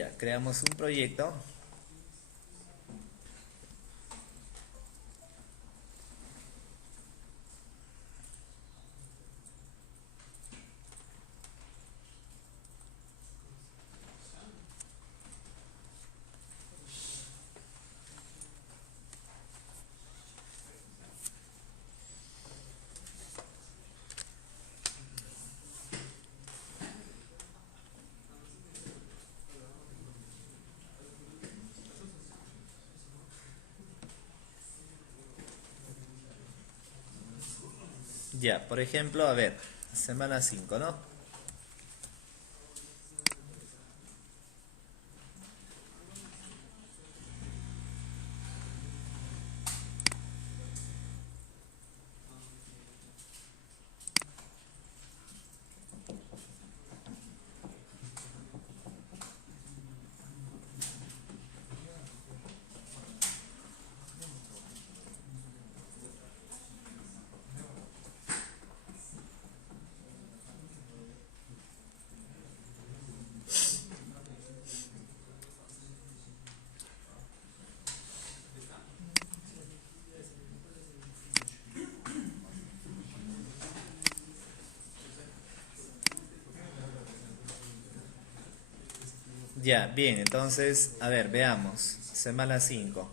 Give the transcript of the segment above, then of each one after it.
Ya, creamos un proyecto. Ya, por ejemplo, a ver, semana 5, ¿no? Ya, bien, entonces, a ver, veamos. Semana 5.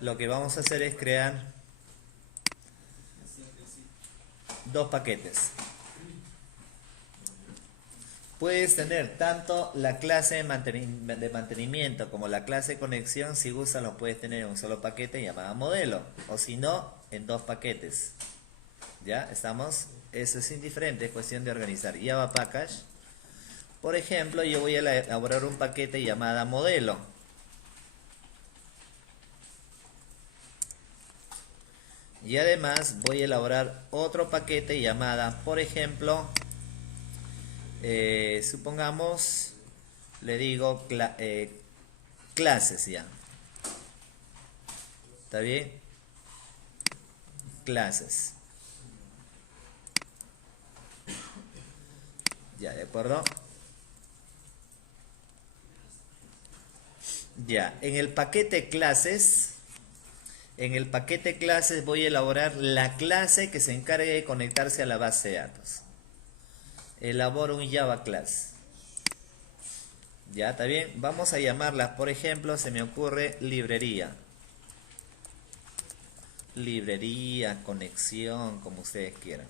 Lo que vamos a hacer es crear dos paquetes. Puedes tener tanto la clase de mantenimiento como la clase de conexión. Si gustas, lo puedes tener en un solo paquete llamado modelo. O si no, en dos paquetes. ¿Ya? ¿Estamos? Eso es indiferente, es cuestión de organizar. Java Package. Por ejemplo, yo voy a elaborar un paquete llamado modelo. Y además voy a elaborar otro paquete llamada, por ejemplo, supongamos, le digo clases ya. ¿Está bien? Clases. Ya, ¿de acuerdo? Ya, en el paquete clases voy a elaborar la clase que se encargue de conectarse a la base de datos. Elaboro un Java Class. Ya, ¿está bien? Vamos a llamarla, por ejemplo, se me ocurre librería. Librería, conexión, como ustedes quieran.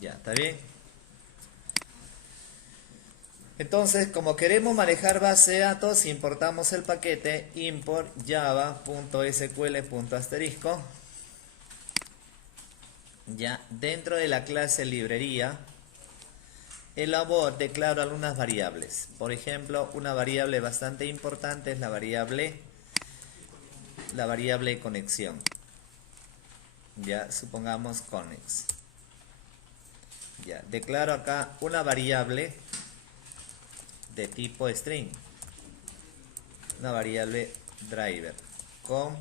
Ya, ¿está bien? Entonces, como queremos manejar base de datos, importamos el paquete import java.sql.asterisco. Ya, dentro de la clase librería, declaro algunas variables. Por ejemplo, una variable bastante importante es la variable conexión. Ya, supongamos connex. Ya, declaro acá una variable de tipo string, una variable driver con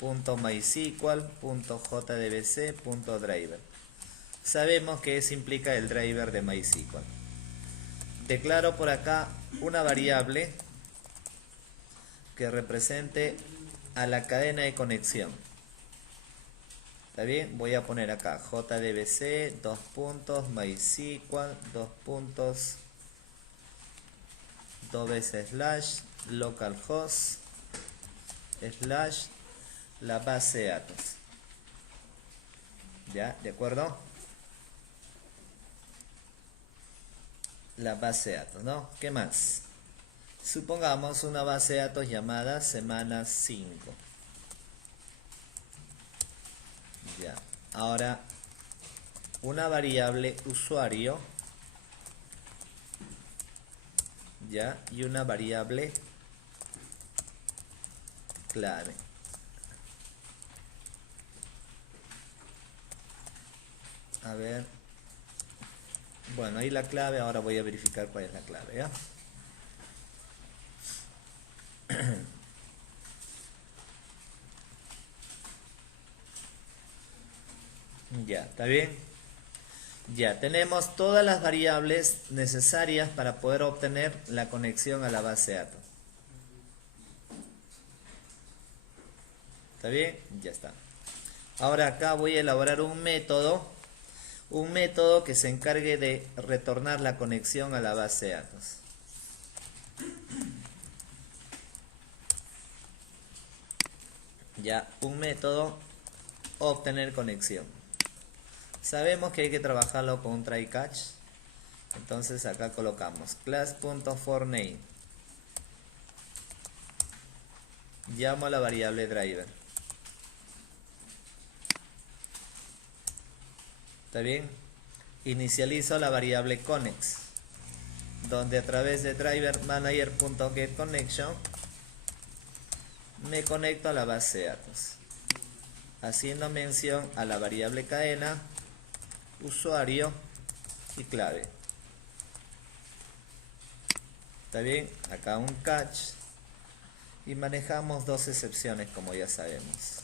.mysql.jdbc.driver. Sabemos que eso implica el driver de MySQL. Declaro por acá una variable que represente a la cadena de conexión. ¿Está bien? Voy a poner acá jdbc, MySQL, localhost, la base de datos. ¿Ya? ¿De acuerdo? La base de datos, ¿no? ¿Qué más? Supongamos una base de datos llamada semana 5. Ya. Ahora, una variable usuario, ya, y una variable clave. A ver. Bueno, ahí la clave, ahora voy a verificar cuál es la clave, ¿ya? Ya, ¿está bien? Ya, tenemos todas las variables necesarias para poder obtener la conexión a la base de datos. ¿Está bien? Ya está. Ahora acá voy a elaborar un método que se encargue de retornar la conexión a la base de datos. Ya, un método obtener conexión. Sabemos que hay que trabajarlo con un try catch. Entonces acá colocamos class.forName. Llamo a la variable driver. ¿Está bien? Inicializo la variable connects, donde a través de driver manager.getConnection me conecto a la base de datos, haciendo mención a la variable cadena, usuario y clave. ¿Está bien? Acá un catch y manejamos dos excepciones, como ya sabemos.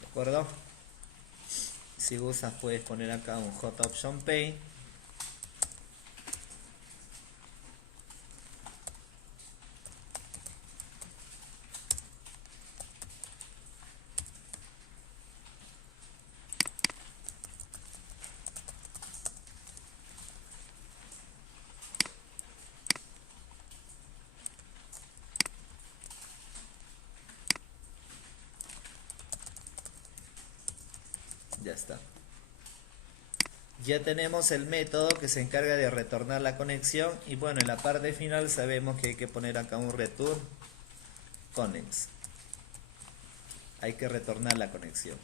¿De acuerdo? Si usas puedes poner acá un hot option pay. Ya está. Ya tenemos el método que se encarga de retornar la conexión y bueno, en la parte final sabemos que hay que poner acá un return connects. Hay que retornar la conexión.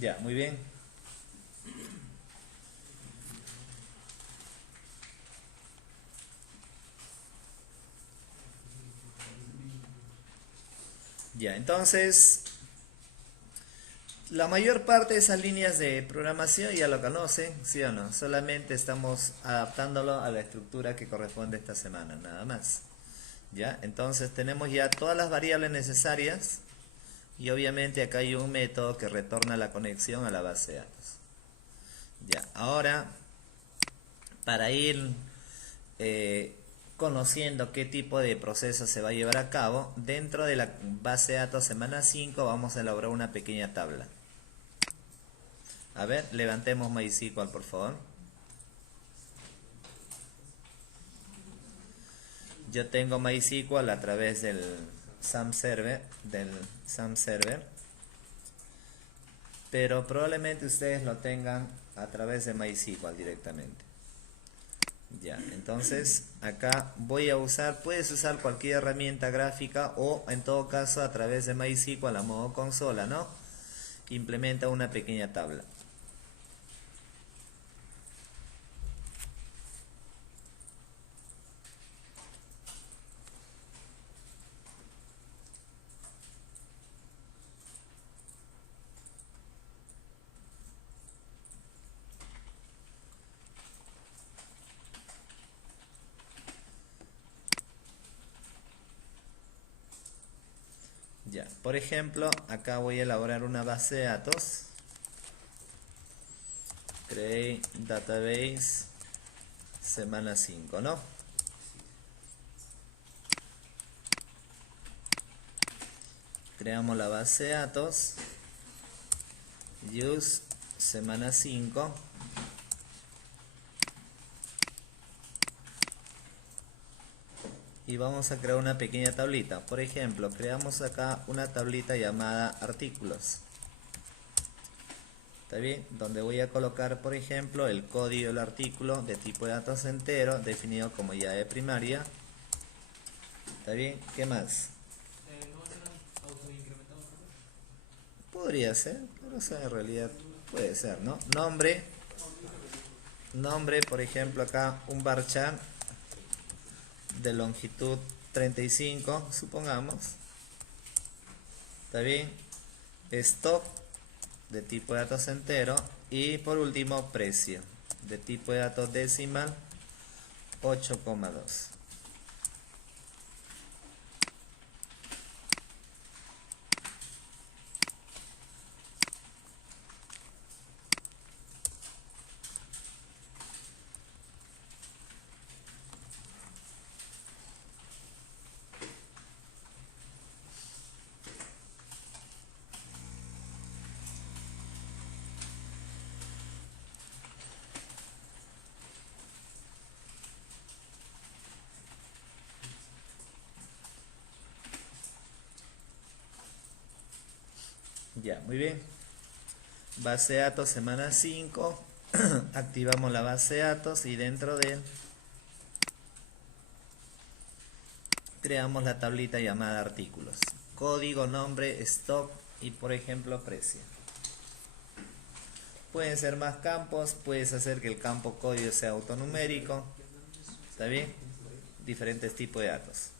Ya, muy bien. Ya, entonces, la mayor parte de esas líneas de programación ya lo conocen, ¿sí o no? Solamente estamos adaptándolo a la estructura que corresponde esta semana, nada más. Ya, entonces tenemos ya todas las variables necesarias y obviamente acá hay un método que retorna la conexión a la base de datos. Ya, ahora para ir eh, conociendo qué tipo de proceso se va a llevar a cabo, dentro de la base de datos semana 5 vamos a elaborar una pequeña tabla. A ver, levantemos MySQL por favor. Yo tengo MySQL a través del SAM server, pero probablemente ustedes lo tengan a través de MySQL directamente. Ya, entonces acá voy a usar, puedes usar cualquier herramienta gráfica o en todo caso a través de MySQL a modo consola, ¿no? Implementa una pequeña tabla. Ya, por ejemplo, acá voy a elaborar una base de datos. Create database semana 5, ¿no? Creamos la base de datos. Use semana 5. Y vamos a crear una pequeña tablita. Por ejemplo, creamos acá una tablita llamada artículos. ¿Está bien? Donde voy a colocar, por ejemplo, el código del artículo de tipo de datos entero, definido como llave primaria. ¿Está bien? ¿Qué más? ¿No va a ser autoincrementado? Podría ser, pero eso en realidad puede ser, ¿no? Nombre, por ejemplo, acá un varchar de longitud 35, supongamos. ¿Está bien? Stock de tipo de datos entero. Y por último, precio de tipo de datos decimal 8,2. Ya, muy bien. Base de datos semana 5. Activamos la base de datos y dentro de él creamos la tablita llamada artículos. Código, nombre, stock y por ejemplo precio. Pueden ser más campos, puedes hacer que el campo código sea autonumérico. ¿Está bien? Diferentes tipos de datos.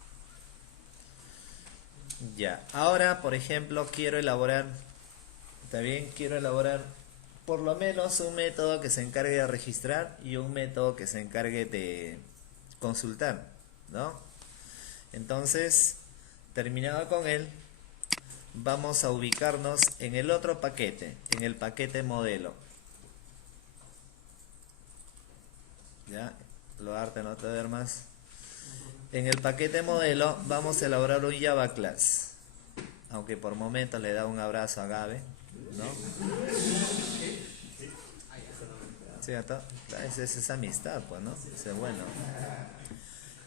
Ya, ahora por ejemplo quiero elaborar, ¿está bien? Quiero elaborar por lo menos un método que se encargue de registrar y un método que se encargue de consultar, ¿no? Entonces, terminado con él, vamos a ubicarnos en el otro paquete, en el paquete modelo. Ya, lo arte no te ver más. En el paquete modelo vamos a elaborar un Java Class. Aunque por momentos le da un abrazo a Gabe, ¿no? ¿Cierto? Es amistad, pues, ¿no? Es bueno.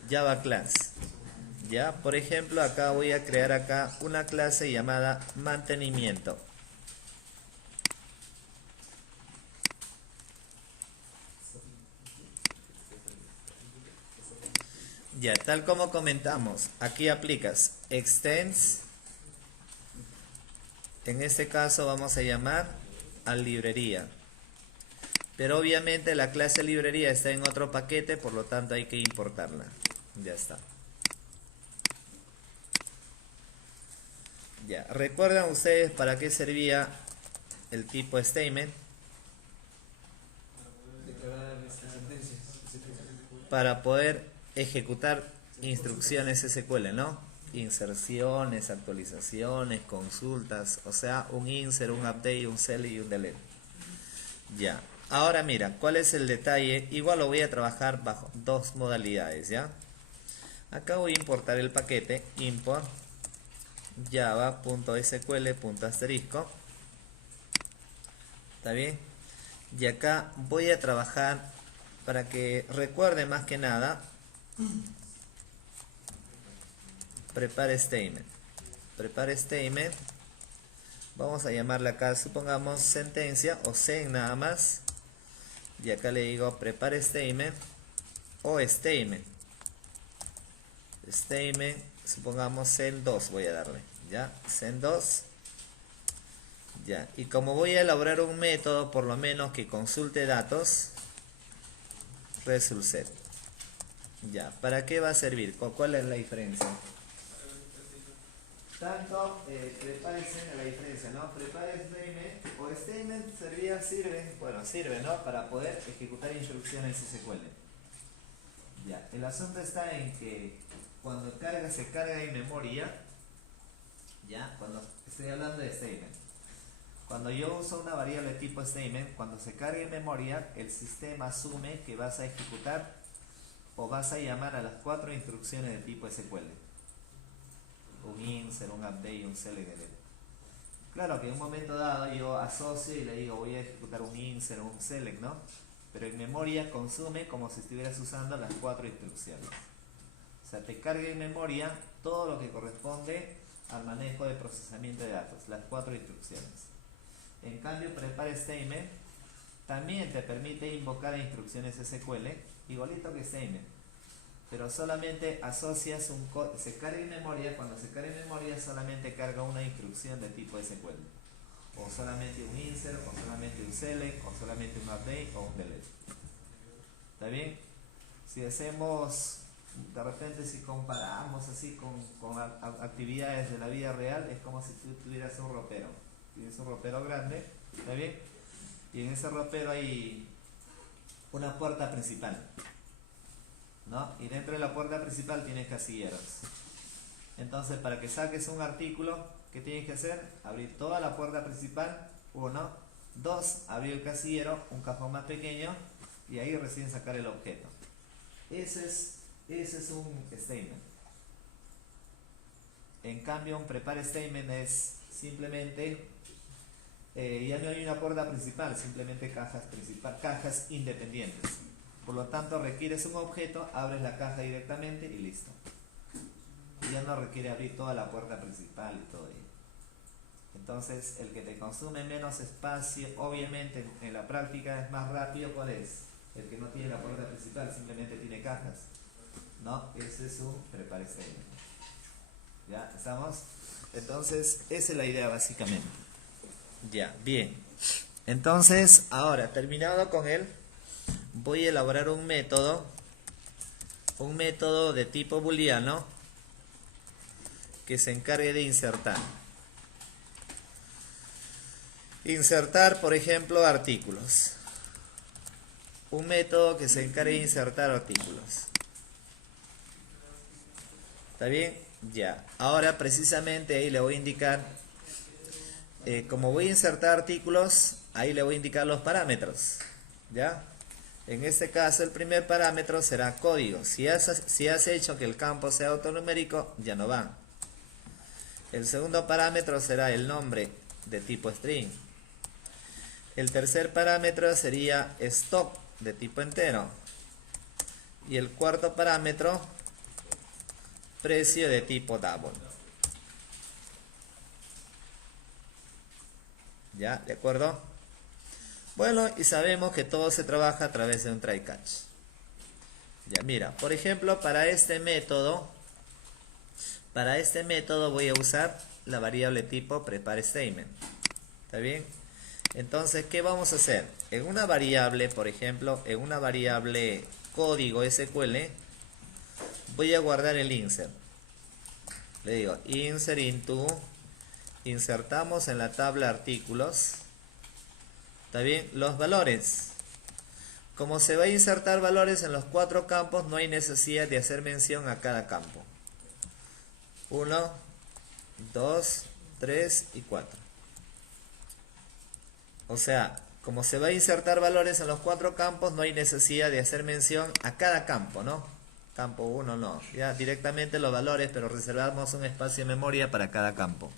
Java Class. Ya, por ejemplo, acá voy a crear acá una clase llamada mantenimiento. Ya, tal como comentamos, aquí aplicas extends. En este caso vamos a llamar a librería. Pero obviamente la clase librería está en otro paquete, por lo tanto hay que importarla. Ya está. Ya, ¿recuerdan ustedes para qué servía el tipo statement? Declarar sentencias. Para poder ejecutar instrucciones SQL, ¿no? Inserciones, actualizaciones, consultas, o sea, un insert, un update, un select y un delete. Ya. Ahora mira, ¿cuál es el detalle? Igual lo voy a trabajar bajo dos modalidades, ¿ya? Acá voy a importar el paquete import java.sql.asterisco. ¿Está bien? Y acá voy a trabajar para que recuerde más que nada prepare statement. Prepare statement. Vamos a llamarla acá, supongamos sentencia o sen nada más. Y acá le digo prepare statement o statement. Statement, supongamos sen 2 voy a darle. Ya, sen 2. Ya, y como voy a elaborar un método por lo menos que consulte datos, result set. Ya, ¿para qué va a servir? ¿Cuál es la diferencia? Tanto prepárese la diferencia, ¿no? Prepare statement o statement sirve, bueno, sirve, ¿no? Para poder ejecutar instrucciones SQL. Ya, el asunto está en que cuando se carga en memoria, ¿Ya? Cuando estoy hablando de statement. Cuando yo uso una variable tipo statement, cuando se cargue en memoria, el sistema asume que vas a ejecutar o vas a llamar a las 4 instrucciones de tipo SQL. Un insert, un update y un select. Claro que en un momento dado yo asocio y le digo voy a ejecutar un insert o un select, ¿no? Pero en memoria consume como si estuvieras usando las 4 instrucciones. O sea, te carga en memoria todo lo que corresponde al manejo de procesamiento de datos, las 4 instrucciones. En cambio, prepare statement también te permite invocar instrucciones SQL, igualito que statement, pero solamente asocias un código, se carga en memoria. Cuando se carga en memoria solamente carga una instrucción de tipo SQL, o solamente un insert, o solamente un select, o solamente un update o un delete. ¿Está bien? Si hacemos, de repente si comparamos así con actividades de la vida real, es como si tú tuvieras un ropero. Tienes un ropero grande, ¿está bien? Y en ese ropero hay una puerta principal, ¿no? Y dentro de la puerta principal tienes casilleros. Entonces, para que saques un artículo, ¿qué tienes que hacer? Abrir toda la puerta principal, 1, 2, abrir el casillero, un cajón más pequeño, y ahí recién sacar el objeto. Ese es un statement. En cambio, un prepare statement es simplemente, ya no hay una puerta principal, simplemente cajas independientes. Por lo tanto, requieres un objeto, abres la caja directamente y listo. Ya no requiere abrir toda la puerta principal y todo ello. Entonces, el que te consume menos espacio, obviamente en la práctica es más rápido. ¿Cuál es? El que no tiene la puerta principal, simplemente tiene cajas, ¿no? Ese es un prepare statement. ¿Ya? ¿Estamos? Entonces, esa es la idea básicamente. Ya, bien. Entonces, ahora, terminado con él, voy a elaborar un método de tipo booleano que se encargue de insertar. Insertar, por ejemplo, artículos. Un método que se encargue de insertar artículos. ¿Está bien? Ya. Ahora, precisamente ahí le voy a indicar, como voy a insertar artículos, ahí le voy a indicar los parámetros. ¿Ya? En este caso, el primer parámetro será código. Si has hecho que el campo sea autonumérico, ya no va. El segundo parámetro será el nombre de tipo string. El tercer parámetro sería stock de tipo entero. Y el cuarto parámetro, precio de tipo double. ¿Ya? ¿De acuerdo? Bueno, y sabemos que todo se trabaja a través de un try catch. Ya, mira, por ejemplo, para este método voy a usar la variable tipo prepare statement. ¿Está bien? Entonces, ¿qué vamos a hacer? En una variable, por ejemplo, en una variable código SQL, voy a guardar el insert. Le digo insert into, insertamos en la tabla artículos. ¿Está bien? Los valores. Como se va a insertar valores en los 4 campos, no hay necesidad de hacer mención a cada campo. 1, 2, 3 y 4. O sea, como se va a insertar valores en los 4 campos, no hay necesidad de hacer mención a cada campo, ¿no? Campo 1 no. Ya directamente los valores, pero reservamos un espacio de memoria para cada campo.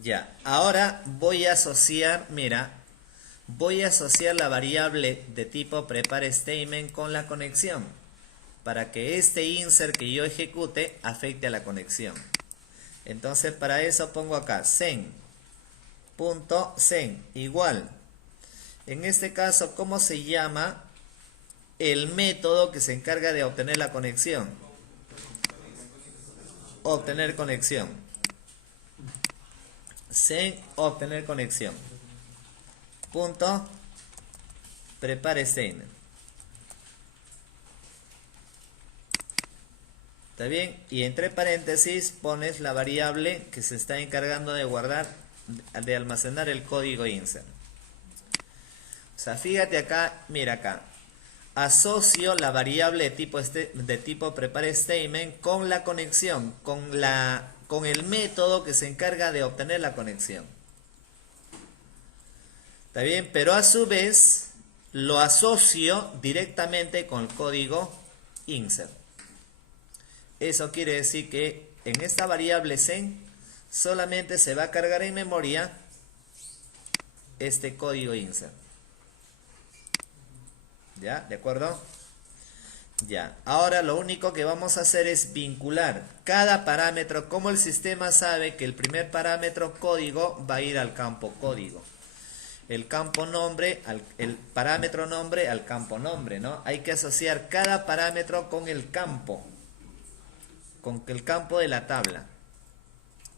Ya, ahora voy a asociar, mira, voy a asociar la variable de tipo prepare statement con la conexión, para que este insert que yo ejecute afecte a la conexión. Entonces para eso pongo acá send igual. En este caso, ¿cómo se llama el método que se encarga de obtener la conexión? Obtener conexión. Send obtener conexión. Punto prepare statement. ¿Está bien? Y entre paréntesis pones la variable que se está encargando de guardar, de almacenar el código insert. O sea, fíjate acá, mira acá. asocio la variable de tipo prepare statement con la conexión, con el método que se encarga de obtener la conexión. ¿Está bien? Pero a su vez lo asocio directamente con el código insert. Eso quiere decir que en esta variable sen solamente se va a cargar en memoria este código insert. ¿Ya? ¿De acuerdo? Ya. Ahora lo único que vamos a hacer es vincular cada parámetro. Como el sistema sabe que el primer parámetro código va a ir al campo código. El campo nombre, el parámetro nombre al campo nombre, ¿no? Hay que asociar cada parámetro con el campo de la tabla.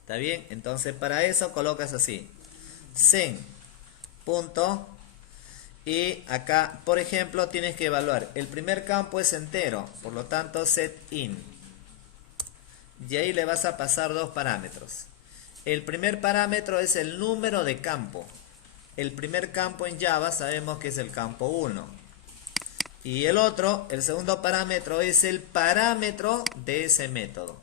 ¿Está bien? Entonces para eso colocas así. Sen. Punto. Y acá, por ejemplo, tienes que evaluar. El primer campo es entero, por lo tanto set in. Y ahí le vas a pasar dos parámetros. El primer parámetro es el número de campo. El primer campo en Java sabemos que es el campo 1. Y el segundo parámetro es el parámetro de ese método.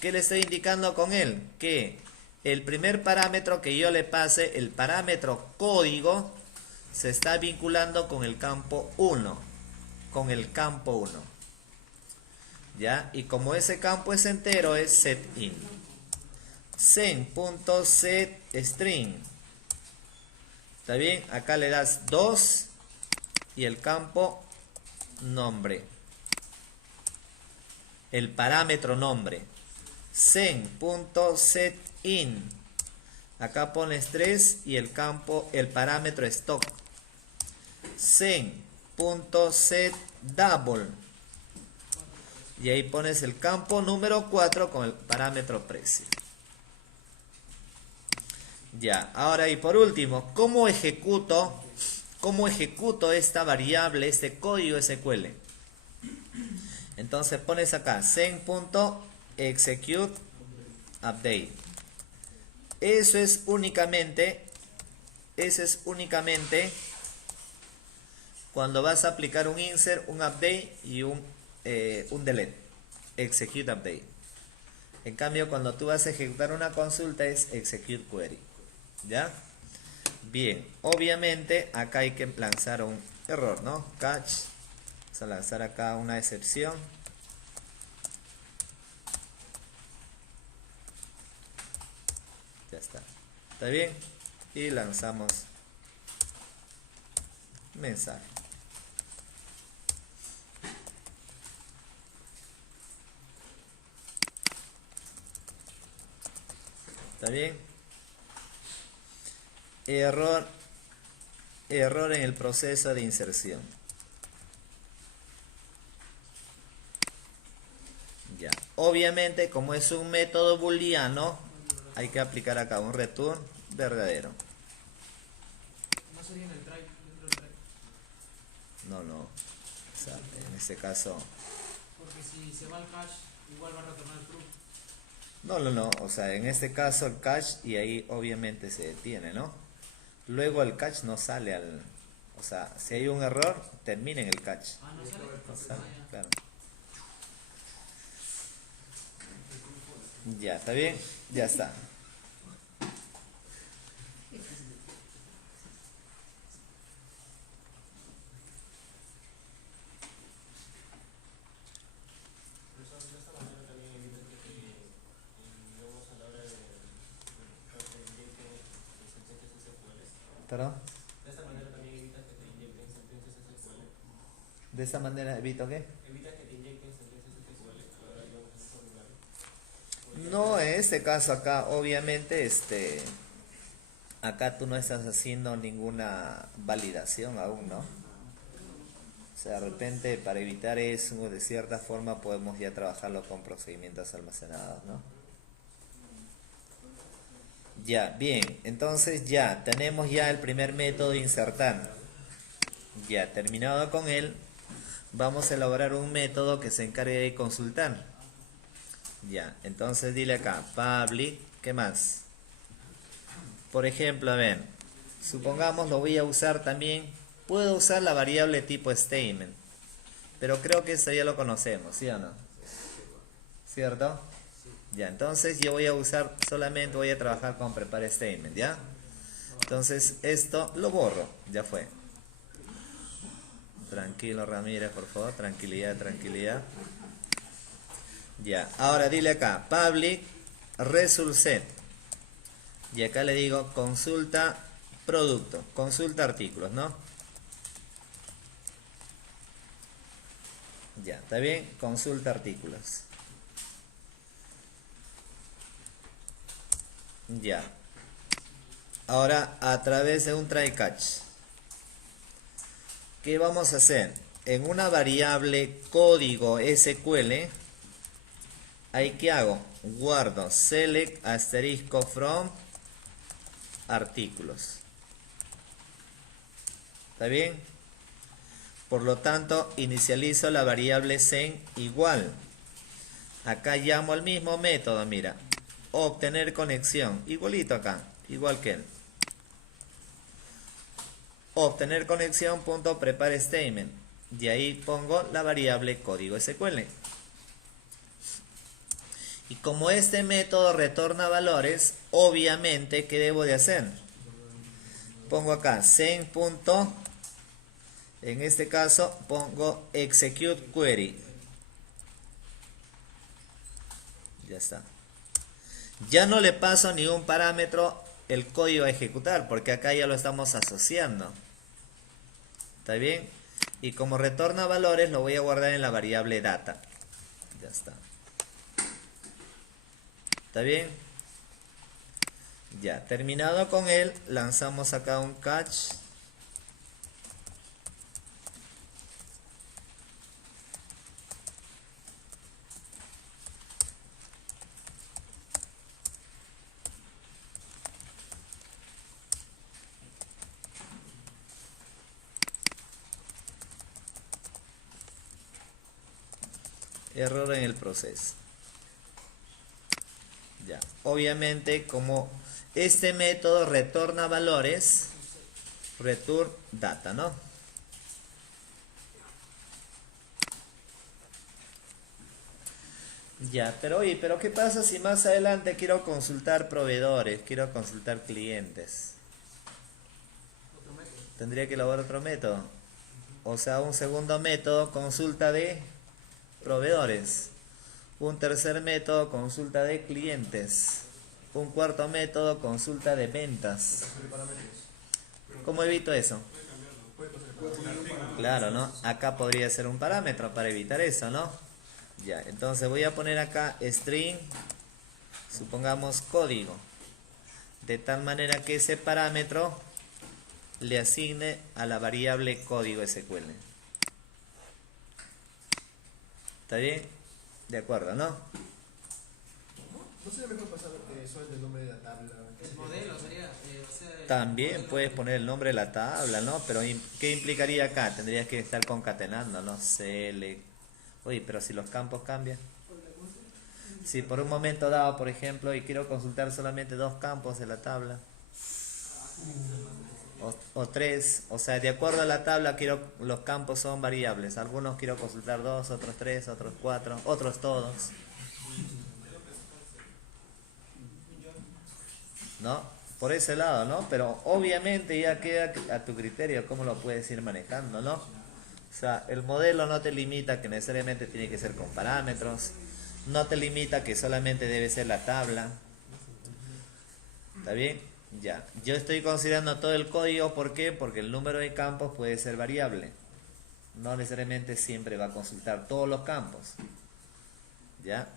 ¿Qué le estoy indicando con él? Que el primer parámetro que yo le pase, el parámetro código, se está vinculando con el campo 1. Con el campo 1. ¿Ya? Y como ese campo es entero, es setIn. Sen.setString. ¿Está bien? Acá le das 2 y el campo nombre. El parámetro nombre. Sen.setIn. Acá pones 3 y el parámetro stock. Sen.setDouble. Y ahí pones el campo número 4 con el parámetro precio. Ya, ahora y por último, ¿cómo ejecuto esta variable, este código SQL? Entonces pones acá sen.executeUpdate. Eso es únicamente cuando vas a aplicar un insert, un update y un delete. Execute update. En cambio, cuando tú vas a ejecutar una consulta es execute query. ¿Ya? Bien, obviamente acá hay que lanzar un error, ¿no? Catch. Vamos a lanzar acá una excepción. Ya está. ¿Está bien? Y lanzamos mensaje. ¿Está bien? Error en el proceso de inserción. Ya. Obviamente, como es un método booleano, hay que aplicar acá un return verdadero. No sería en el try, dentro del try. No. O sea, en este caso. Porque si se va al cache, igual va a retornar true. No. O sea, en este caso el cache y ahí obviamente se detiene, ¿no? Luego el catch no sale al... O sea, si hay un error, termina en el catch. Ah, no sale. No sale, claro. Ya, ¿está bien? Ya está. ¿Perdón? De esta manera también evitas que te inyecten sentencias SQL. ¿De esa manera evito qué? Evitas que te inyecten sentencias SQL a la hora de un formulario. No, en este caso acá, obviamente, acá tú no estás haciendo ninguna validación aún, ¿no? O sea, de repente, para evitar eso, de cierta forma, podemos ya trabajarlo con procedimientos almacenados, ¿no? Ya, bien, entonces ya, tenemos ya el primer método de insertar. Ya, terminado con él, vamos a elaborar un método que se encargue de consultar. Ya, entonces dile acá, public, ¿qué más? Por ejemplo, a ver, supongamos lo voy a usar también, puedo usar la variable tipo statement. Pero creo que esto ya lo conocemos, ¿sí o no? ¿Cierto? Ya, entonces yo voy a usar, solamente voy a trabajar con prepare statement, ¿ya? Entonces esto lo borro, ya fue. Tranquilo Ramírez, por favor, tranquilidad, tranquilidad. Ya, ahora dile acá, public result set. Y acá le digo consulta producto, consulta artículos, ¿no? Ya, ¿está bien? Consulta artículos. Ya. Ahora, a través de un try catch, ¿qué vamos a hacer? En una variable código SQL, ¿ahí qué hago? Guardo select asterisco from artículos. ¿Está bien? Por lo tanto, inicializo la variable sen igual. Acá llamo al mismo método, mira. Obtener conexión. Igualito acá, igual que él. Obtener conexión punto prepare statement. Y ahí pongo la variable código SQL. Y como este método retorna valores, obviamente, ¿qué debo de hacer? Pongo acá sen punto, en este caso pongo execute query. Ya está. Ya no le paso ni un parámetro el código a ejecutar, porque acá ya lo estamos asociando. ¿Está bien? Y como retorna valores, lo voy a guardar en la variable data. Ya está. ¿Está bien? Ya, terminado con él, lanzamos acá un catch. Error en el proceso. Ya, obviamente como este método retorna valores, return data, ¿no? Ya, pero oye, pero ¿qué pasa si más adelante quiero consultar proveedores, quiero consultar clientes? Otro método. Tendría que elaborar otro método. O sea, un segundo método, consulta de proveedores. Un tercer método, consulta de clientes. Un cuarto método, consulta de ventas. ¿Cómo evito eso? Claro, ¿no? Acá podría ser un parámetro para evitar eso, ¿no? Ya, entonces voy a poner acá string, supongamos código, de tal manera que ese parámetro le asigne a la variable código SQL. ¿Está bien? De acuerdo, ¿no? ¿No sería mejor pasar solo el nombre de la tabla? El modelo sería, o sea, el También modelo puedes de- poner el nombre de la tabla, ¿no? Pero ¿qué implicaría acá? Tendrías que estar concatenando, ¿no? Select. Oye, pero si los campos cambian. Si por un momento dado, por ejemplo, y quiero consultar solamente dos campos de la tabla, o tres, o sea, de acuerdo a la tabla, los campos son variables. Algunos quiero consultar dos, otros tres, otros cuatro, otros todos. ¿No? Por ese lado, ¿no? Pero obviamente ya queda a tu criterio cómo lo puedes ir manejando, ¿no? O sea, el modelo no te limita que necesariamente tiene que ser con parámetros, no te limita que solamente debe ser la tabla. ¿Está bien? Ya. Yo estoy considerando todo el código, ¿por qué? Porque el número de campos puede ser variable. No necesariamente siempre va a consultar todos los campos. ¿Ya?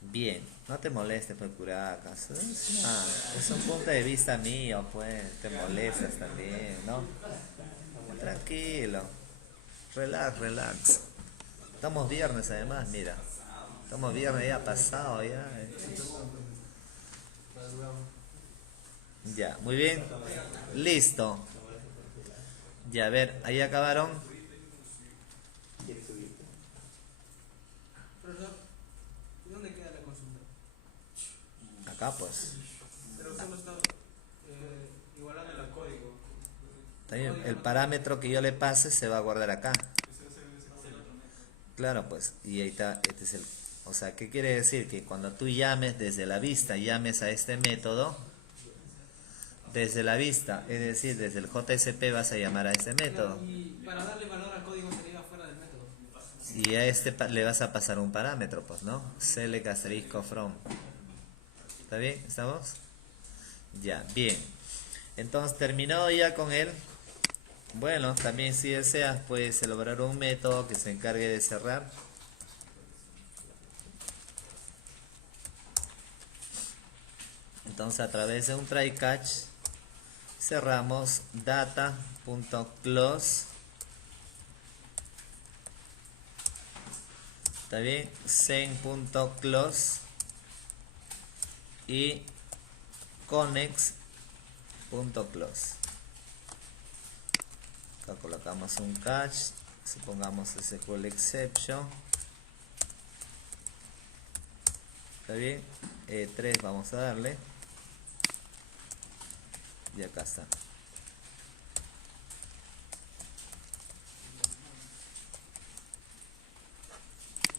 Bien, no te molestes, pues, curacas. Es un punto de vista mío, pues, te molestas también, ¿no? Tranquilo, relax, relax. Estamos viernes además, mira. Estamos viernes ya pasado, ya. Ya, muy bien. Listo. Ya, a ver, ahí acabaron. Profesor, ¿y dónde queda la consulta? Acá, pues. Pero solo está igualando el código. Está bien. El parámetro que yo le pase se va a guardar acá. Claro, pues, y ahí está, este es el, o sea, ¿qué quiere decir? Que cuando tú llames desde la vista, llames a este método, desde la vista, es decir, desde el JSP vas a llamar a este método, Y para darle valor al código sería fuera del método. y a este le vas a pasar un parámetro, pues, ¿no? Select asterisco from. ¿Está bien? ¿Estamos? Ya, bien. Entonces, terminado ya con él. Bueno, también si deseas puedes elaborar un método que se encargue de cerrar. Entonces a través de un try catch cerramos data.close. ¿Está bien? Sen.close y connects.close. Acá colocamos un catch, supongamos SQL exception. ¿Está bien? 3 vamos a darle. Y acá está.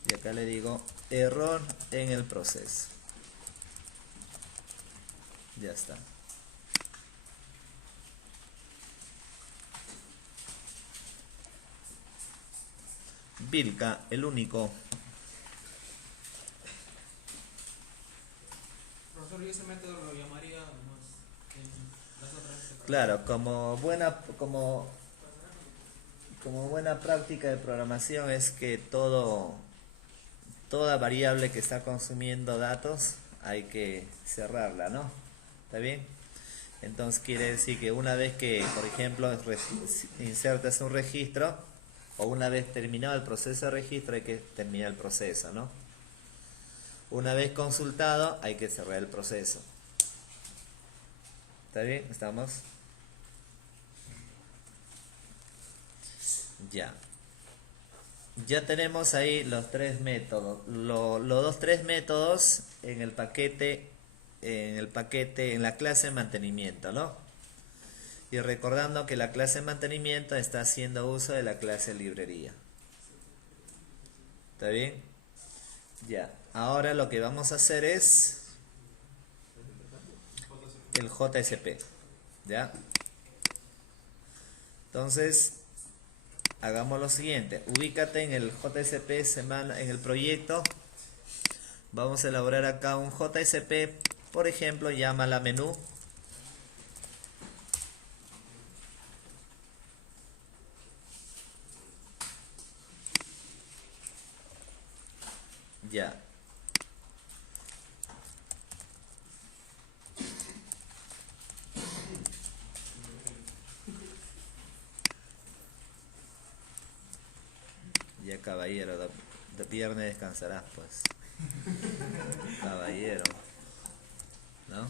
Y acá le digo error en el proceso. Ya está. Vilca, el único. Profesor, y ese método lo llamaría más en las otras separadas. Claro, como buena práctica de programación es que toda variable que está consumiendo datos hay que cerrarla, ¿no? ¿Está bien? Entonces quiere decir que una vez que, por ejemplo, insertas un registro, o una vez terminado el proceso de registro, hay que terminar el proceso, ¿no? Una vez consultado, hay que cerrar el proceso. ¿Está bien? ¿Estamos? Ya. Ya tenemos ahí los tres métodos. Los tres métodos en el paquete, en la clase de mantenimiento, ¿no? Y recordando que la clase de mantenimiento está haciendo uso de la clase librería. ¿Está bien? Ya. Ahora lo que vamos a hacer es el JSP. ¿Ya? Entonces, hagamos lo siguiente. Ubícate en el JSP semana, en el proyecto. Vamos a elaborar acá un JSP. Por ejemplo, llámala menú. Ya. Ya, caballero, de viernes descansarás, pues. Caballero. ¿No?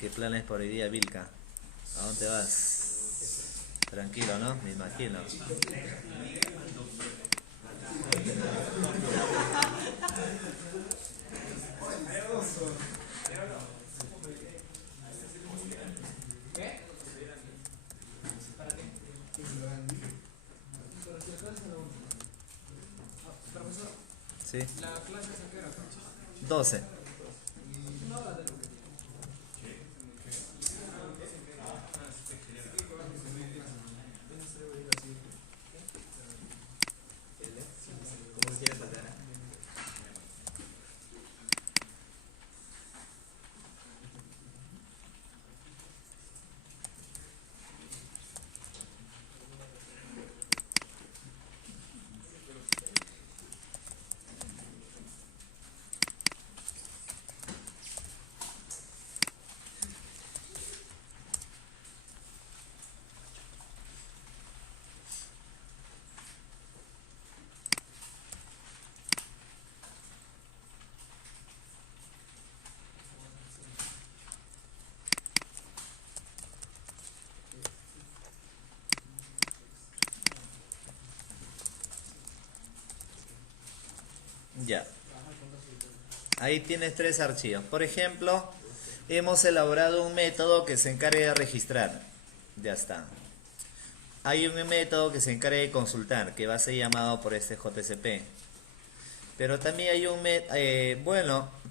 ¿Qué planes por hoy día, Vilca? ¿A dónde vas? Tranquilo, ¿no? Me imagino. Profesor, ¿Sí? la clase se queda. 12. Ya. Ahí tienes tres archivos. Por ejemplo, Hemos elaborado un método que se encargue de registrar. Ya está. Hay un método que se encargue de consultar, que va a ser llamado por este JCP. Pero también hay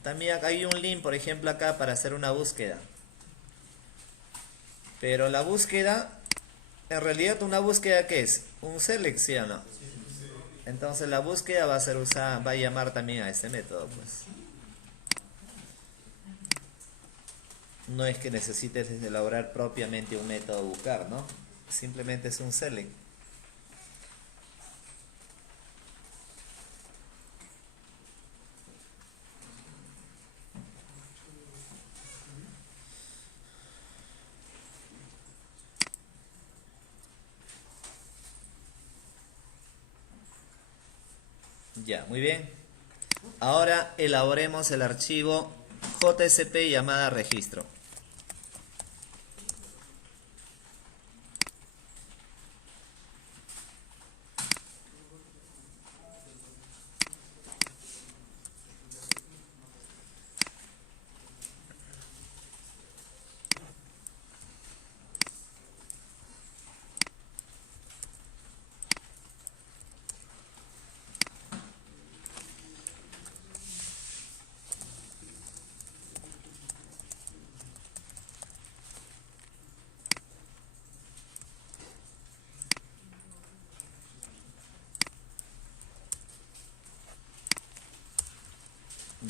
también hay un link, por ejemplo, acá para hacer una búsqueda. Pero la búsqueda, en realidad una búsqueda, ¿qué es? Un select, ¿sí o no? Entonces la búsqueda va a ser usada, va a llamar también a este método, pues. No es que necesites elaborar propiamente un método buscar, ¿no? Simplemente es un select. Ya, muy bien. Ahora elaboremos el archivo JSP llamada registro.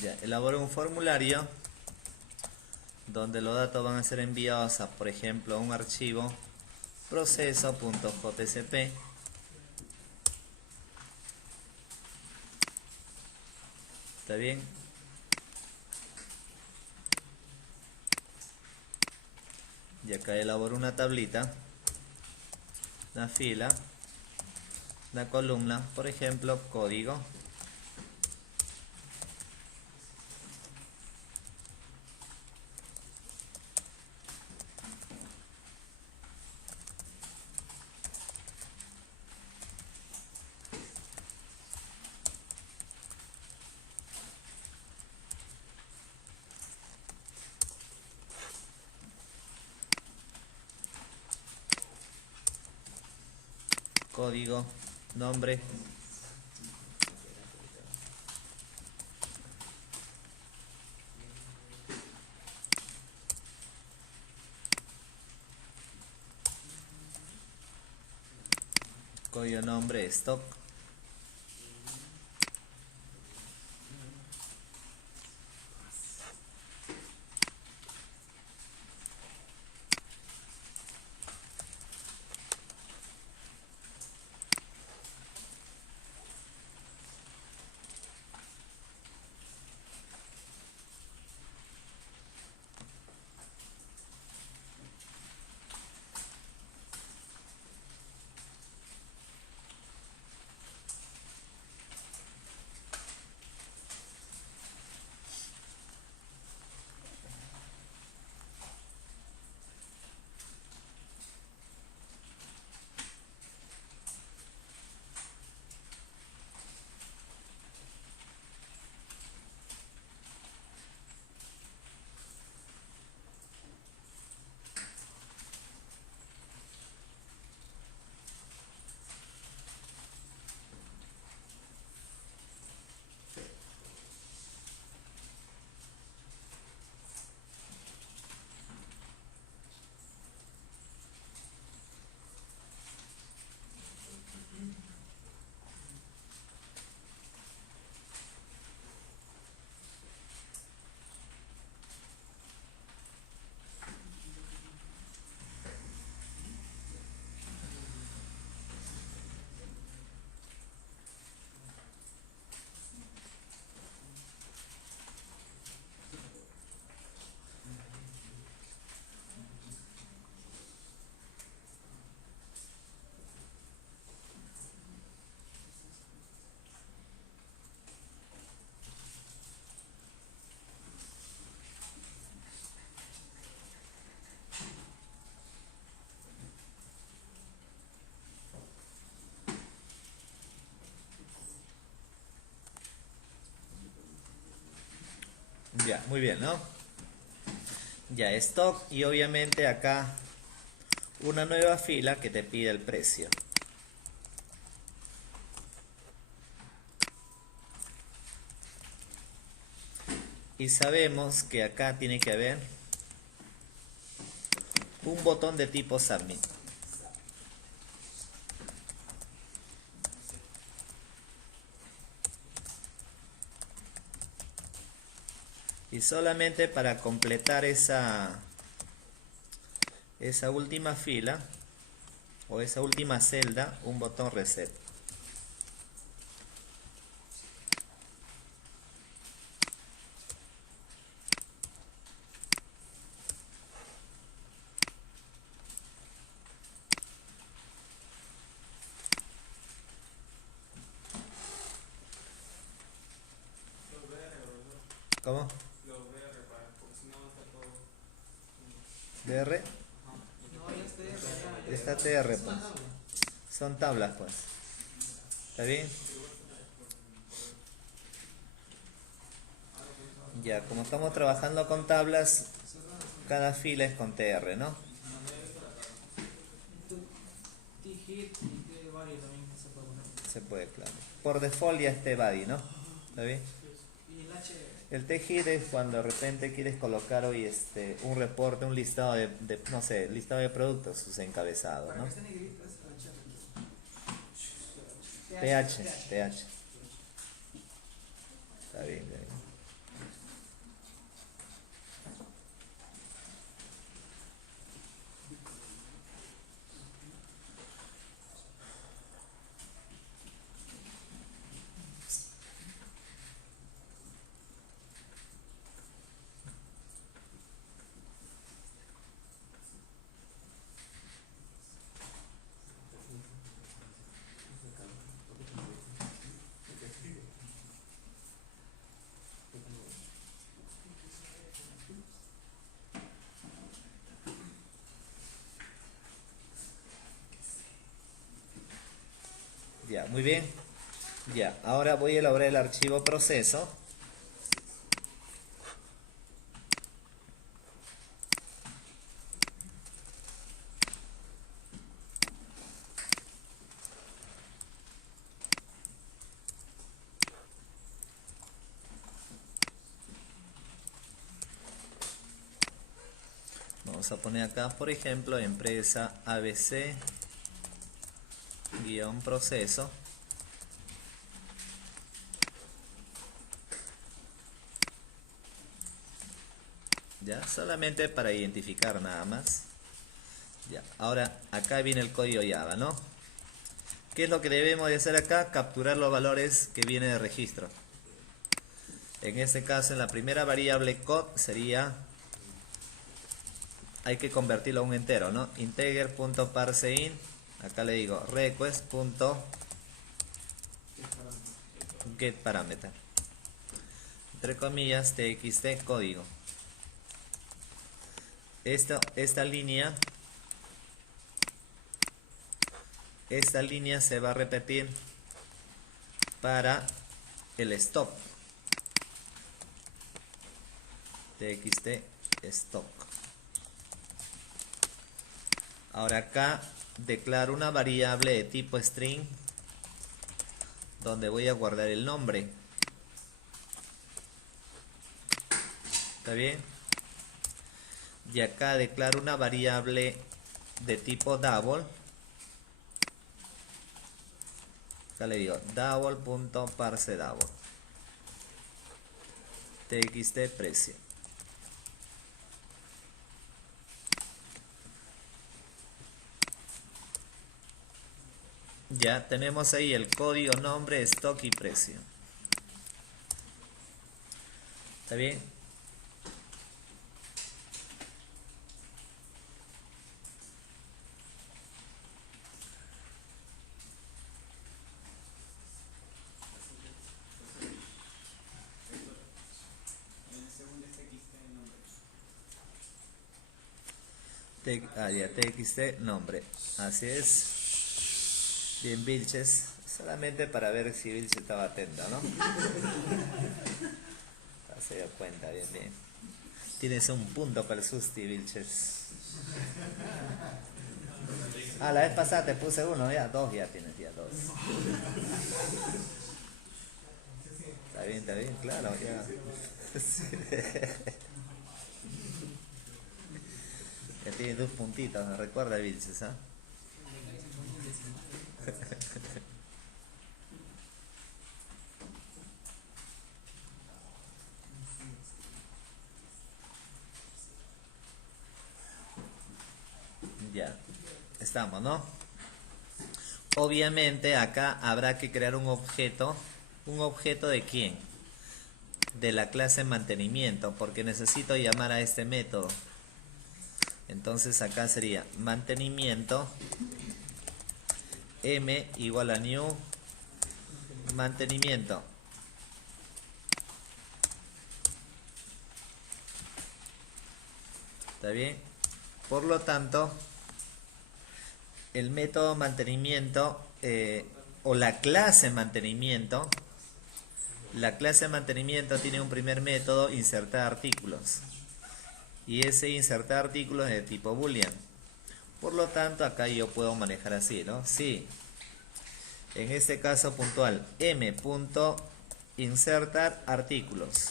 Ya, elaboro un formulario donde los datos van a ser enviados a, por ejemplo, un archivo proceso.jcp. ¿Está bien? Y acá elaboro una tablita, una fila, una columna, por ejemplo, código. Código, nombre, código nombre, stock, ya, muy bien, ¿no? Ya, stock, y obviamente acá una nueva fila que te pide el precio. Y sabemos que acá tiene que haber un botón de tipo Submit. Y solamente para completar esa última fila o esa última celda, un botón Reset. Los VR, profesor. ¿Cómo? Los VR para, porque si no está todo. ¿DR? Ajá. No, ya está ya. Está TR, pues. Son tablas, pues. ¿Está bien? Ya, como estamos trabajando con tablas, cada fila es con TR, ¿no? T-Hit y T-Body también se puede poner. Se puede, claro. Por default ya es T-Body, ¿no? ¿Está bien? Y el H. El T-Hit es cuando de repente quieres colocar hoy un reporte, un listado no sé, listado de productos, sus encabezados, Para ¿no? que esté negrito es el TH. Está bien, está bien. Ya, muy bien. Ya, ahora voy a elaborar el archivo proceso. Vamos a poner acá, por ejemplo, empresa ABC guión proceso. Ya, solamente para identificar nada más. Ya, ahora acá viene el código Java, ¿no? ¿Qué es lo que debemos de hacer acá? Capturar los valores que viene de registro. En este caso, en la primera variable code sería, hay que convertirlo a un entero, ¿no? Integer.parseInt, acá le digo request.getParameter, entre comillas, txt código. Esta línea se va a repetir para el stop. Txt stock. Ahora acá declaro una variable de tipo string donde voy a guardar el nombre. ¿Está bien? Y acá declaro una variable de tipo double. Acá le digo double.parseDouble. Txt precio. Ya tenemos ahí el código, nombre, stock y precio. ¿Está bien? El segundo es TXT nombre. Ya, txt nombre. Así es. Bien, Vilches. Solamente para ver si Vilches estaba atenta, ¿no? se dio cuenta, bien, bien. Tienes un punto para el susti, Vilches. Ah, la vez pasada te puse uno, ya, dos ya tienes, ya dos. Está bien, claro, ya. Ya tienes 2 puntitos, me recuerda, Vilches, ¿ah? Ya, estamos, ¿no? Obviamente acá habrá que crear un objeto. ¿Un objeto de quién? De la clase mantenimiento, porque necesito llamar a este método. Entonces acá sería mantenimiento m igual a new mantenimiento. ¿Está bien? Por lo tanto, el método mantenimiento o la clase mantenimiento tiene un primer método, insertar artículos, y ese insertar artículos es de tipo boolean. Por lo tanto, acá yo puedo manejar así, ¿no? Sí, en este caso puntual, m.insertar artículos,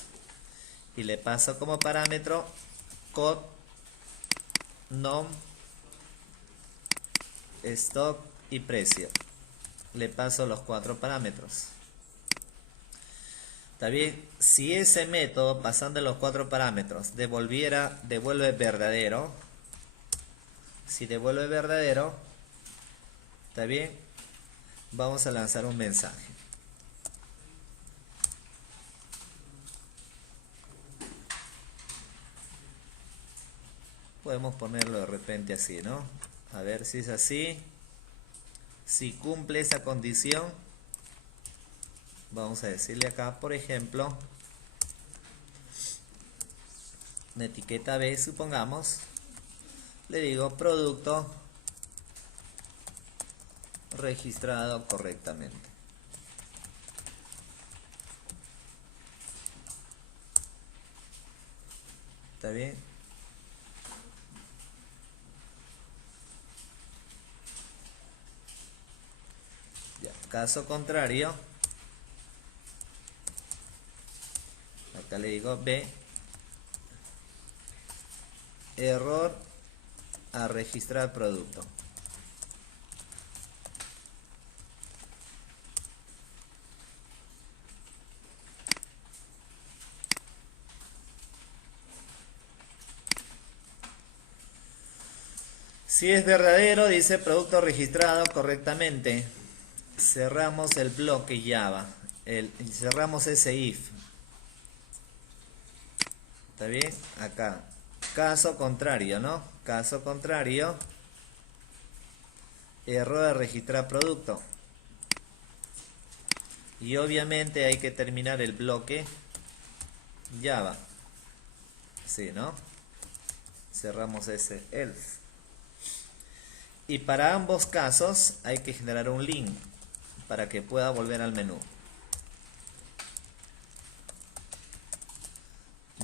y le paso como parámetro code nom stock y precio. Le paso los 4 parámetros. ¿Está bien? Si ese método, pasando los 4 parámetros, devuelve verdadero, si devuelve verdadero, ¿está bien? Vamos a lanzar un mensaje. Podemos ponerlo de repente así, ¿no? A ver si es así. Si cumple esa condición, vamos a decirle acá, por ejemplo, una etiqueta B, supongamos, le digo producto registrado correctamente. ¿Está bien? Ya, caso contrario, acá le digo B, error a registrar producto. Si es verdadero, dice producto registrado correctamente. Cerramos el bloque Java. Cerramos ese if. ¿Está bien? Acá. Caso contrario, ¿no? Caso contrario. Error de registrar producto. Y obviamente hay que terminar el bloque Java. Sí, ¿no? Cerramos ese else. Y para ambos casos hay que generar un link para que pueda volver al menú.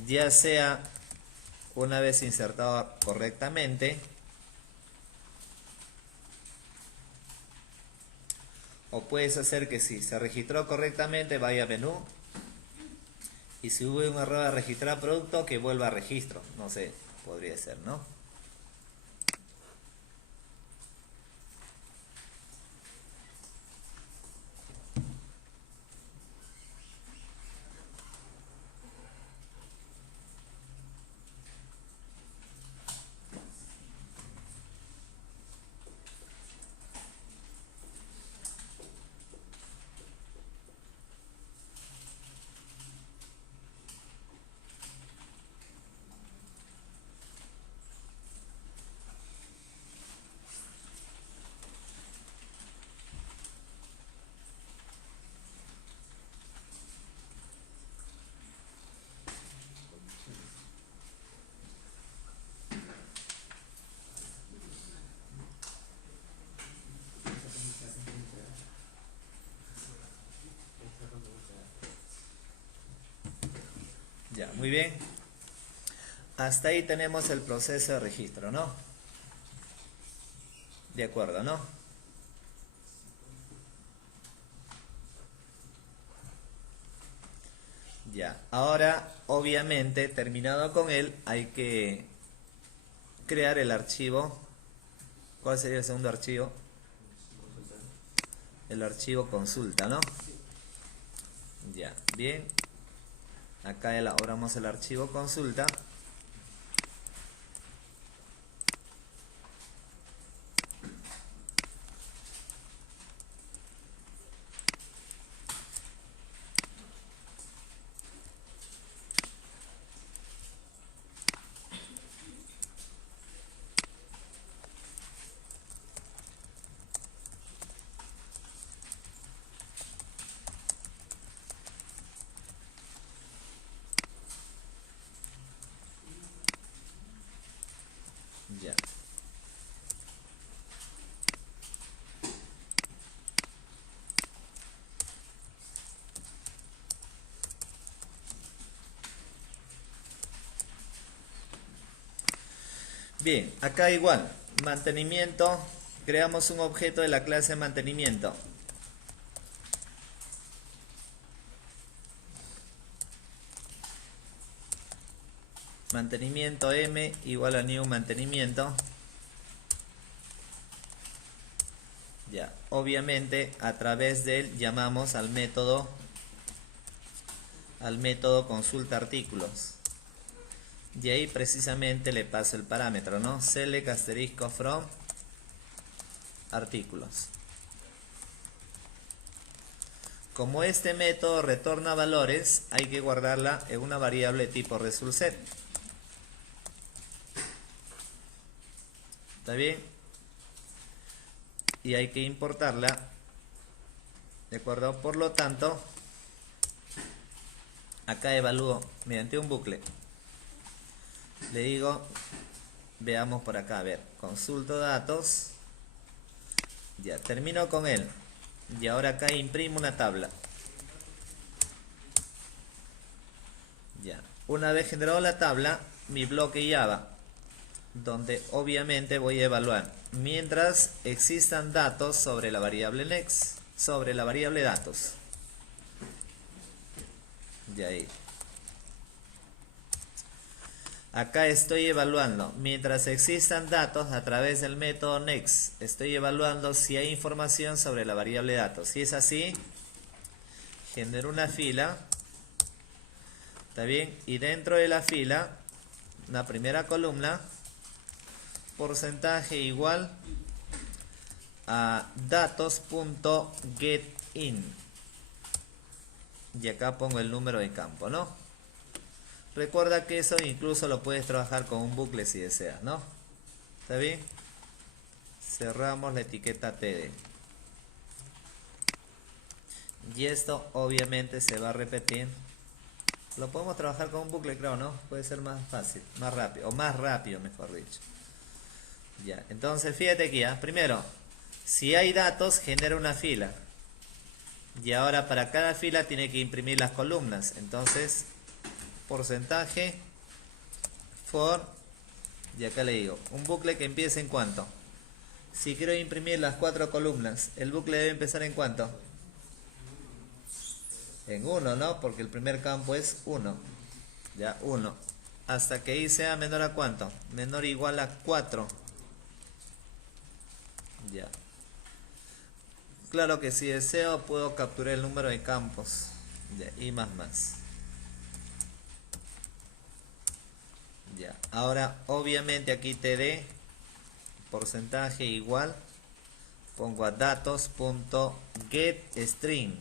Ya sea una vez insertado correctamente, o puedes hacer que si se registró correctamente vaya a menú, y si hubo un error de registrar producto que vuelva a registro. No sé, podría ser, ¿no? Muy bien. Hasta ahí tenemos el proceso de registro, ¿no? De acuerdo, ¿no? Ya. Ahora, obviamente, terminado con él, hay que crear el archivo. ¿Cuál sería el segundo archivo? El archivo consulta, ¿no? Ya, bien. Acá elaboramos el archivo consulta. Ya. Bien, acá igual, mantenimiento, creamos un objeto de la clase mantenimiento. Mantenimiento M igual a new mantenimiento. Ya, obviamente a través de él llamamos al método consulta artículos. Y ahí precisamente le paso el parámetro, ¿no? Select asterisco from artículos. Como este método retorna valores, hay que guardarla en una variable tipo resultSet. ¿Está bien? Y hay que importarla. ¿De acuerdo? Por lo tanto, acá evalúo mediante un bucle. Le digo, veamos por acá, a ver, consulto datos. Ya, termino con él. Y ahora acá imprimo una tabla. Ya, una vez generado la tabla, mi bloque Java, donde obviamente voy a evaluar mientras existan datos sobre la variable next, sobre la variable datos. Y ahí. Acá estoy evaluando, mientras existan datos a través del método next, estoy evaluando si hay información sobre la variable datos. Si es así, genero una fila, ¿está bien? Y dentro de la fila, una primera columna, porcentaje igual a datos.getIn. Y acá pongo el número de campo, ¿no? Recuerda que eso incluso lo puedes trabajar con un bucle si deseas, ¿no? ¿Está bien? Cerramos la etiqueta TD. Y esto obviamente se va a repetir. Lo podemos trabajar con un bucle, creo, ¿no? Puede ser más fácil, más rápido, o más rápido, mejor dicho. Ya, entonces fíjate aquí, ¿eh? Primero, si hay datos, genera una fila. Y ahora para cada fila tiene que imprimir las columnas. Entonces, porcentaje for, y acá le digo, un bucle que empiece en cuánto. Si quiero imprimir las 4 columnas, el bucle debe empezar en cuánto. En 1, ¿no? Porque el primer campo es 1. Ya, 1. Hasta que i sea menor a cuánto. Menor o igual a 4. Ya. Claro que si deseo puedo capturar el número de campos. Ya, y más. Ya. Ahora, obviamente aquí td porcentaje igual. Pongo a datos.getString.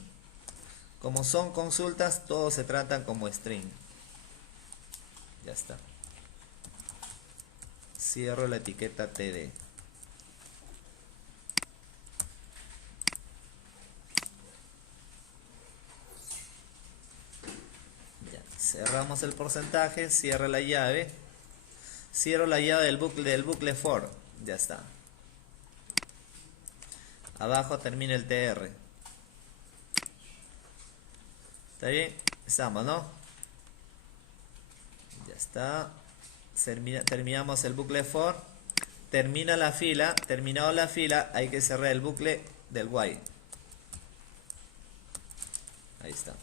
Como son consultas, todos se tratan como string. Ya está. Cierro la etiqueta td. Ya. Cerramos el porcentaje, cierro la llave. Cierro la llave del bucle for. Ya está. Abajo termina el tr. ¿Está bien? Estamos, ¿no? Está. Terminamos el bucle for. Termina la fila. Terminado la fila, hay que cerrar el bucle del while. Ahí está.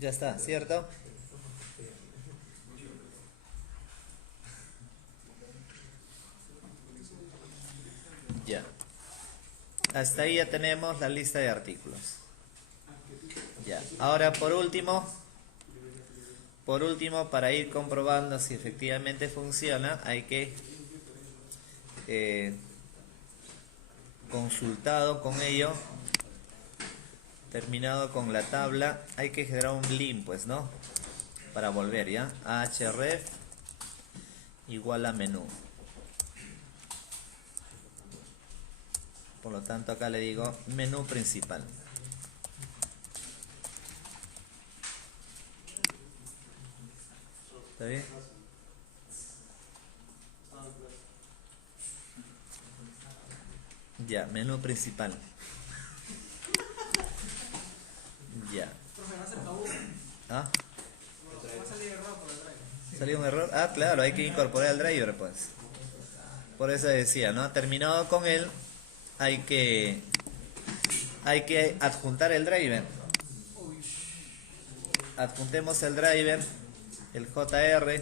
Ya está, ¿cierto? Ya. Hasta ahí ya tenemos la lista de artículos. Ya. Ahora por último, para ir comprobando si efectivamente funciona, hay que consultado con ello, terminado con la tabla, hay que generar un link, pues, ¿no? Para volver, ¿ya? href igual a menú. Por lo tanto, acá le digo menú principal. ¿Está bien? Ya, menú principal. Ya. ¿Ah? Va a salir error por el drive. ¿Salió un error? Ah, claro, hay que incorporar el driver, pues. Por eso decía, ¿no? Terminado con él, hay que adjuntar el driver. Adjuntemos el driver, el JR.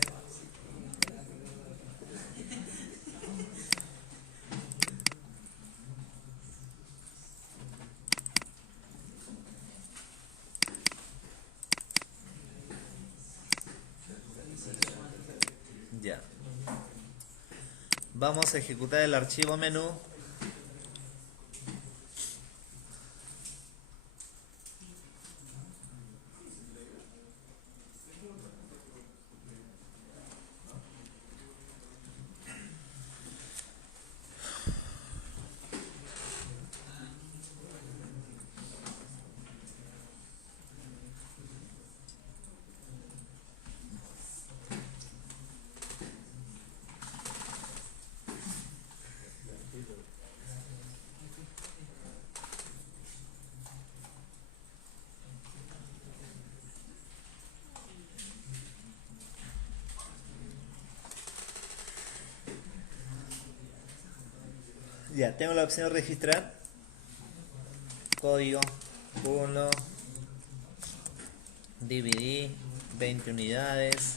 Ya. Vamos a ejecutar el archivo menú. Ya, tengo la opción de registrar. Código 1, DVD, 20 unidades,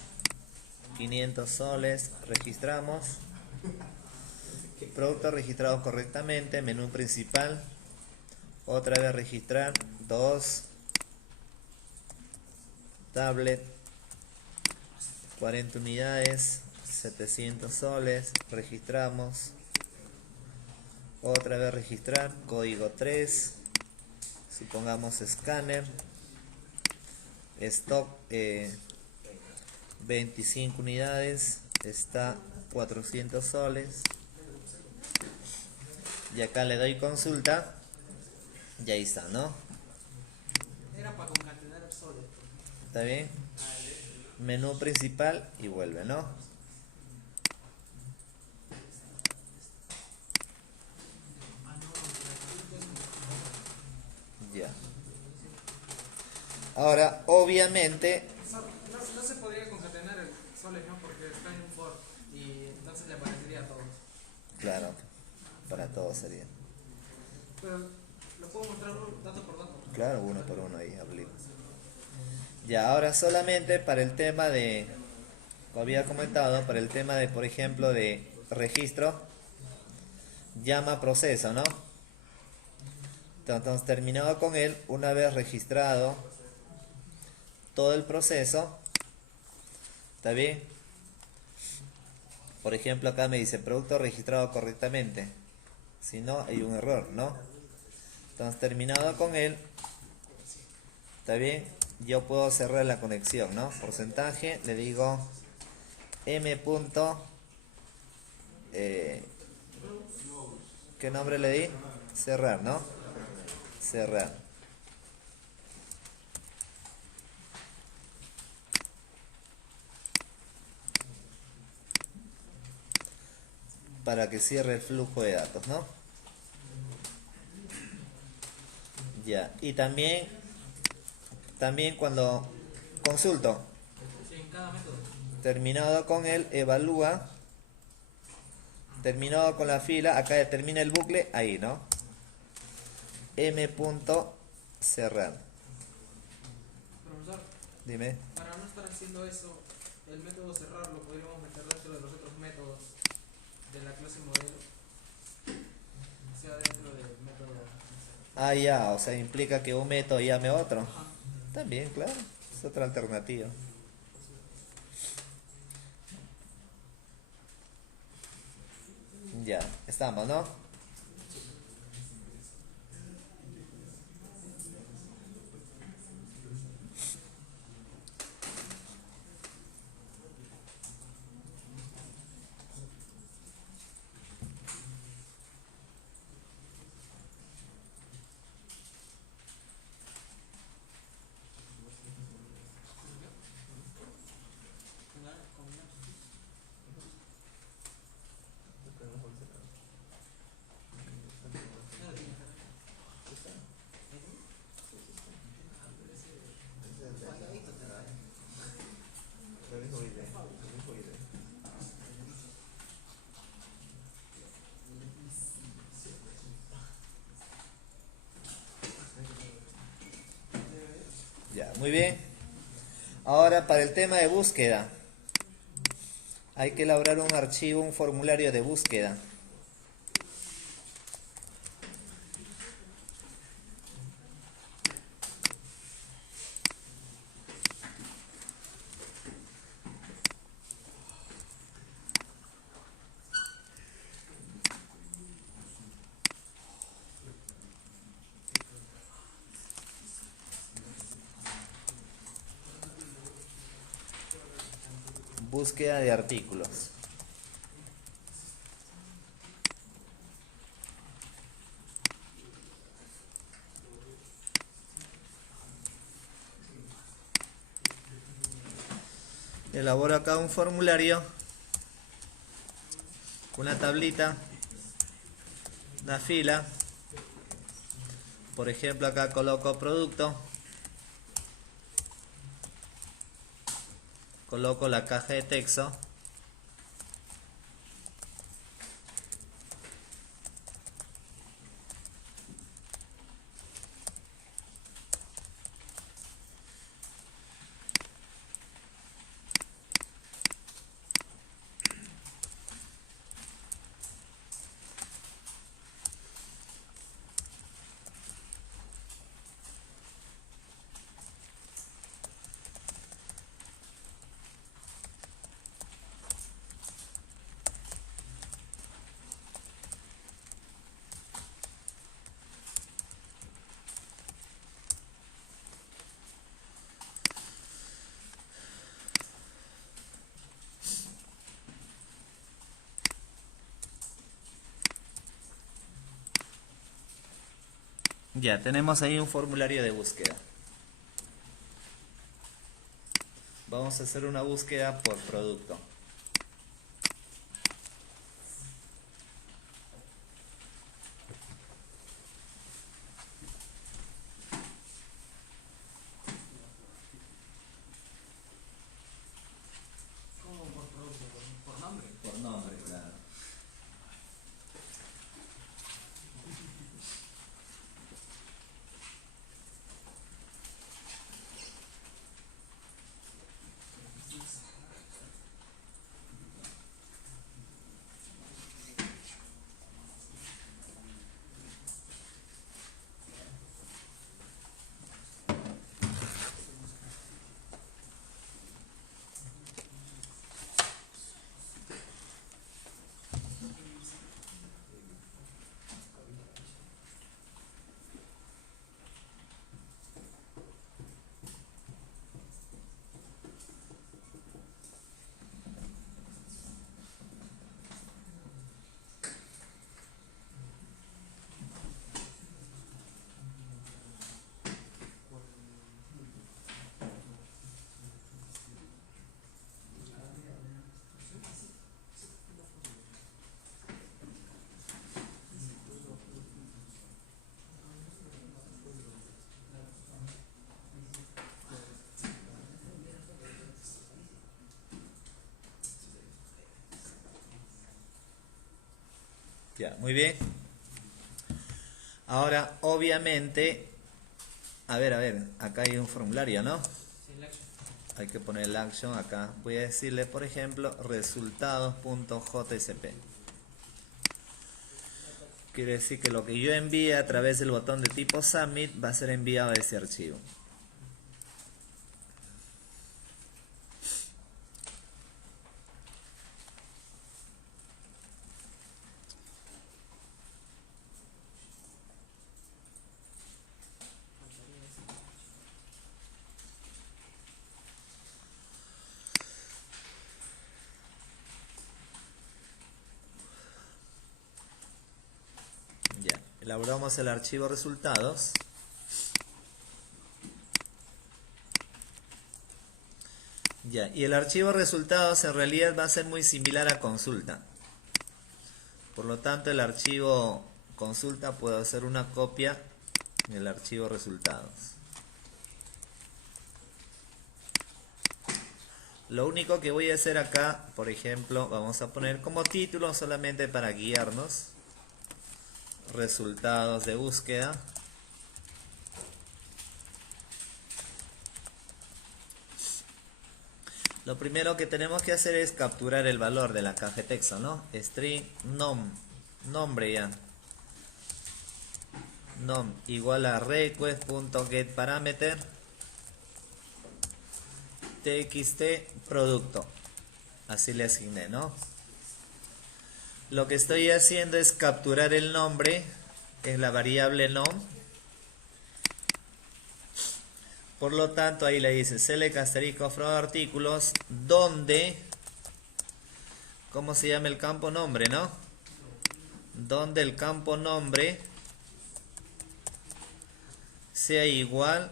500 soles, registramos. Productos registrados correctamente, menú principal. Otra vez registrar, 2. Tablet, 40 unidades, 700 soles, registramos. Otra vez registrar, código 3, supongamos escáner, stock 25 unidades, está 400 soles. Y acá le doy consulta. Y ahí está, ¿no? Era para concatenar soles. ¿Está bien? Menú principal y vuelve, ¿no? Ya. Ahora, obviamente, No se podría concatenar el soles, ¿no? Porque está en un for y entonces le aparecería a todos. claro, para todos sería. Pero lo puedo mostrar dato por dato. Claro, uno por uno ahí aplico. Ya, ahora solamente para el tema de, como había comentado, para el tema de, por ejemplo, de registro, llama proceso, ¿no? Entonces, terminado con él, una vez registrado todo el proceso, ¿está bien? Por ejemplo, acá me dice producto registrado correctamente. Si no, hay un error, ¿no? Entonces, terminado con él, ¿está bien? Yo puedo cerrar la conexión, ¿no? Porcentaje, le digo m. ¿Qué nombre le di? Cerrar, ¿no? Cerrar. Para que cierre el flujo de datos, ¿no? Ya. Y también cuando consulto, Sí, en cada método. terminado con él, evalúa, terminado con la fila, acá ya termina el bucle, ahí, ¿no? m. cerrar. Profesor, Dime. para no estar haciendo eso, el método cerrar lo podríamos meter dentro de los otros métodos de la clase modelo. O sea, dentro del método. Ah, ya, o sea, implica que un método llame a otro. También, claro, es otra alternativa. Ya, estamos, ¿no? Ya, muy bien. Ahora para el tema de búsqueda, hay que elaborar un archivo, un formulario de búsqueda. Búsqueda de artículos. Elaboro acá un formulario, una tablita, una fila. Por ejemplo, acá coloco producto, coloco la caja de texto, Ya, tenemos ahí un formulario de búsqueda. Vamos a hacer una búsqueda por producto. ¿Cómo por producto? ¿Por nombre? Por nombre, claro. Ya, muy bien. Ahora, obviamente, a ver, acá hay un formulario, ¿no? Selection. Hay que poner el action acá. Voy a decirle, por ejemplo, resultados.jsp. Quiere decir que lo que yo envíe a través del botón de tipo Submit va a ser enviado a ese archivo. Ya, elaboramos el archivo resultados. Ya, y el archivo resultados en realidad va a ser muy similar a consulta. Por lo tanto, el archivo consulta puedo hacer una copia del archivo resultados. Lo único que voy a hacer acá, por ejemplo, vamos a poner como título solamente para guiarnos. Resultados de búsqueda. Lo primero que tenemos que hacer es capturar el valor de la caja de texto, ¿no? String nombre ya. Nom igual a request.getParameter txt producto. Así le asigné, ¿no? Lo que estoy haciendo es capturar el nombre, es la variable nom. Por lo tanto, ahí le dice select asterisco from artículos, donde, ¿cómo se llama el campo nombre, no? Donde el campo nombre sea igual,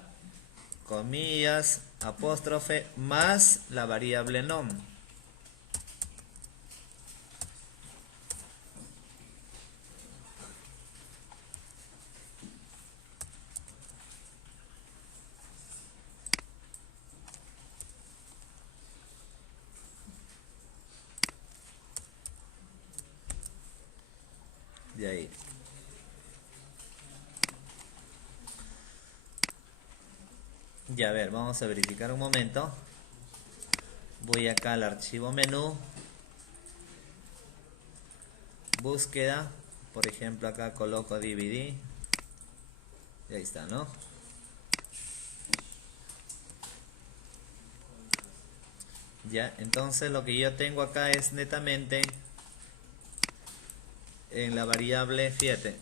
comillas, apóstrofe, más la variable nom. De ahí. Ya, a ver, vamos a verificar un momento. Voy acá al archivo menú. Búsqueda. Por ejemplo, acá coloco DVD. Y ahí está, ¿no? Ya, entonces lo que yo tengo acá es netamente en la variable, fíjate,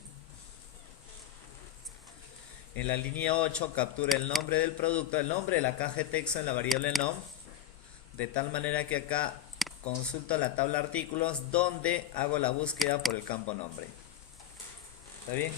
en la línea 8 captura el nombre del producto, el nombre de la caja de texto en la variable nom, de tal manera que acá consulto la tabla artículos donde hago la búsqueda por el campo nombre. ¿Está bien?